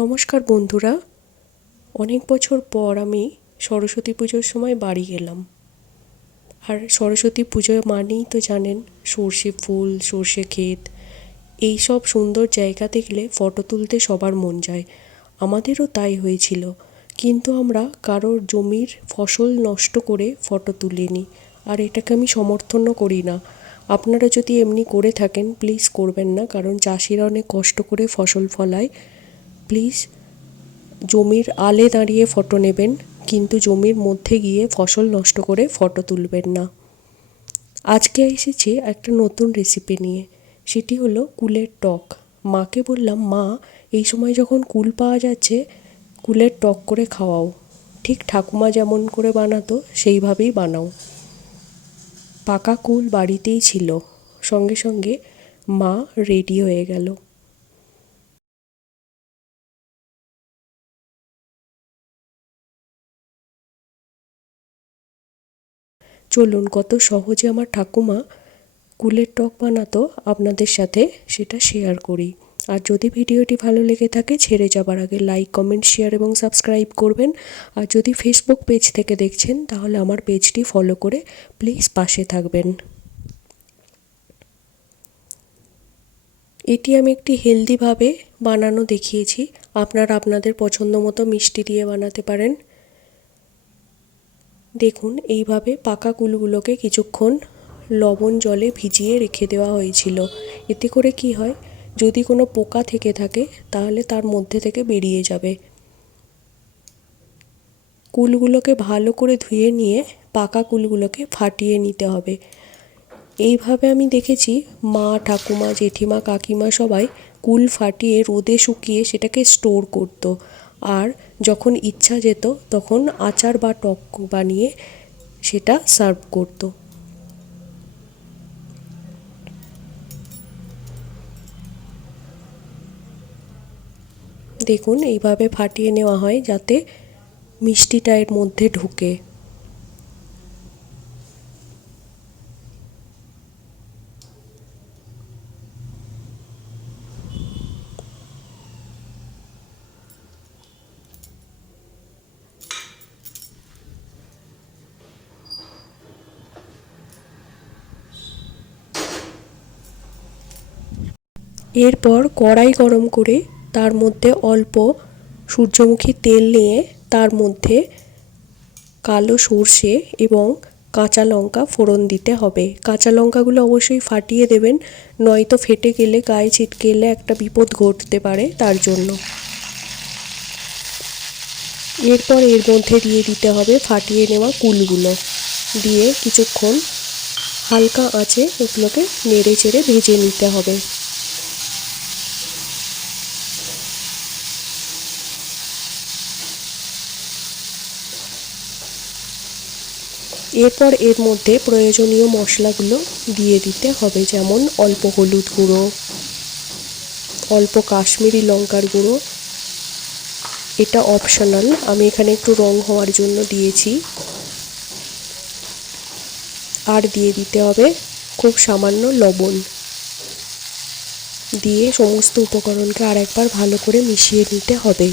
নমস্কার বন্ধুরা, অনেক বছর পর আমি সরস্বতী পুজোর সময় বাড়ি গেলাম। আর সরস্বতী পুজো মানেই তো জানেন, সর্ষে ফুল, সর্ষে ক্ষেত, এই সব সুন্দর জায়গা দেখলে ফটো তুলতে সবার মন যায়। আমাদেরও তাই হয়েছিল, কিন্তু আমরা কারোর জমির ফসল নষ্ট করে ফটো তুলিনি। আর এটাকে আমি সমর্থনও করি না। আপনারা যদি এমনি করে থাকেন প্লিজ করবেন না, কারণ চাষিরা অনেক কষ্ট করে ফসল ফলায়। প্লিজ জমির আলে দাঁড়িয়ে ফটো নেবেন, কিন্তু জমির মধ্যে গিয়ে ফসল নষ্ট করে ফটো তুলবেন না। আজকে এসেছি একটা নতুন রেসিপি নিয়ে, সেটি হলো কুলের টক। মাকে বললাম, মা এই সময় যখন কুল পাওয়া যাচ্ছে কুলের টক করে খাওয়াও, ঠিক ঠাকুমা যেমন করে বানাতো সেইভাবেই বানাও। পাকা কুল বাড়িতেই ছিল, সঙ্গে সঙ্গে মা রেডি হয়ে গেল। চলুন কত সহজে আমার ঠাকুমা কুলের টক বানাতো আপনাদের সাথে সেটা শেয়ার করি। আর যদি ভিডিওটি ভালো লেগে থাকে ছেড়ে যাবার আগে লাইক, কমেন্ট, শেয়ার এবং সাবস্ক্রাইব করবেন। আর যদি ফেসবুক পেজ থেকে দেখছেন তাহলে আমার পেজটি ফলো করে প্লিজ পাশে থাকবেন। এটি আমি একটি হেলদিভাবে বানানো দেখিয়েছি, আপনারা আপনাদের পছন্দ মতো মিষ্টি দিয়ে বানাতে পারেন। দেখুন এইভাবে পাকা কুলগুলোকে কিছুক্ষণ লবণ জলে ভিজিয়ে রেখে দেওয়া হয়েছিল। এতে করে কি হয়, যদি কোনো পোকা থেকে থাকে তাহলে তার মধ্যে থেকে বেরিয়ে যাবে। কুলগুলোকে ভালো করে ধুয়ে নিয়ে পাকা কুলগুলোকে ফাটিয়ে নিতে হবে। এইভাবে আমি দেখেছি মা, ঠাকুমা, জেঠিমা, কাকিমা সবাই কুল ফাটিয়ে রোদে শুকিয়ে সেটাকে স্টোর করতো। আর যখন ইচ্ছা যেত তখন আচার বা টক বানিয়ে সেটা সার্ভ করতো। দেখুন এইভাবে ফাটিয়ে নেওয়া হয় যাতে মিষ্টিটা এর মধ্যে ঢুকে। এরপর কড়াই গরম করে তার মধ্যে অল্প সূর্যমুখী তেল নিয়ে তার মধ্যে কালো সর্ষে এবং কাঁচা লঙ্কা ফোড়ন দিতে হবে। কাঁচা লঙ্কাগুলো অবশ্যই ফাটিয়ে দেবেন, নয়তো ফেটে গেলে গায়ে ছিটকে এলে একটা বিপদ ঘটতে পারে, তার জন্য। এরপর এর মধ্যে দিয়ে দিতে হবে ফাটিয়ে নেওয়া কুলগুলো, দিয়ে কিছুক্ষণ হালকা আঁচে এগুলোকে নেড়ে চেড়ে ভেজে নিতে হবে। এরপর এর মধ্যে প্রয়োজনীয় মশলাগুলো দিয়ে দিতে হবে, যেমন অল্প হলুদ গুঁড়ো, অল্প কাশ্মীরি লঙ্কার গুঁড়ো, এটা অপশনাল, আমি এখানে একটু রং হওয়ার জন্য দিয়েছি। আর দিয়ে দিতে হবে খুব সামান্য লবণ। দিয়ে সমস্ত উপকরণকে আর একবার ভালো করে মিশিয়ে নিতে হবে।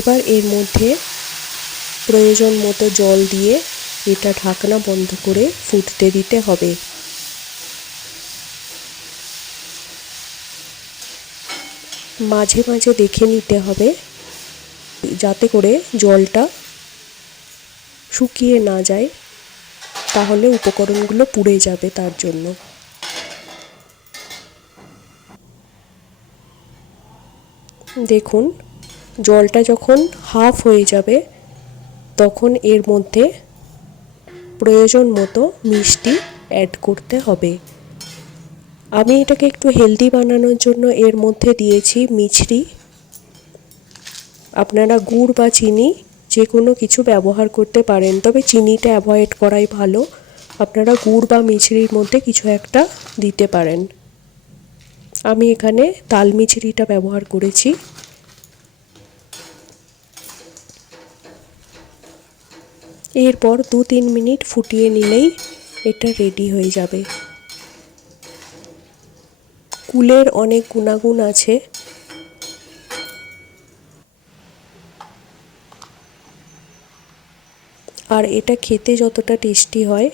এবার এর মধ্যে প্রয়োজন মতো জল দিয়ে এটা ঢাকনা বন্ধ করে ফুটতে দিতে হবে। মাঝে মাঝে দেখে নিতে হবে যাতে করে জলটা শুকিয়ে না যায়, তাহলে উপকরণগুলো পুড়ে যাবে, তার জন্য। দেখুন জলটা যখন হাফ হয়ে যাবে তখন এর মধ্যে প্রয়োজন মতো মিষ্টি অ্যাড করতে হবে। আমি এটাকে একটু হেলদি বানানোর জন্য এর মধ্যে দিয়েছি মিছরি। আপনারা গুড় বা চিনি যে কোনো কিছু ব্যবহার করতে পারেন, তবে চিনিটা অ্যাভয়েড করাই ভালো। আপনারা গুড় বা মিছরির মধ্যে কিছু একটা দিতে পারেন। আমি এখানে তাল মিছরিটা ব্যবহার করেছি। এরপর 2-3 মিনিট ফুটিয়ে নিলেই এটা রেডি হয়ে যাবে। কুলের অনেক গুণাগুণ আছে। আর এটা খেতে যতটা টেস্টি হয়,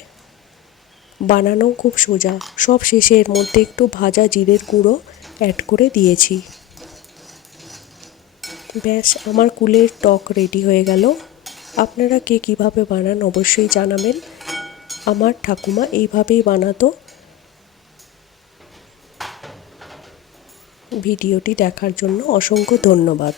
বানানো খুব সোজা। সব শেষে এর মধ্যে একটু ভাজা জিরের গুঁড়ো অ্যাড করে দিয়েছি। ব্যাস, আমার কুলের টক রেডি হয়ে গেল। আপনারা কে কীভাবে বানান অবশ্যই জানাবেন। আমার ঠাকুমা এইভাবেই বানাতো। ভিডিওটি দেখার জন্য অসংখ্য ধন্যবাদ।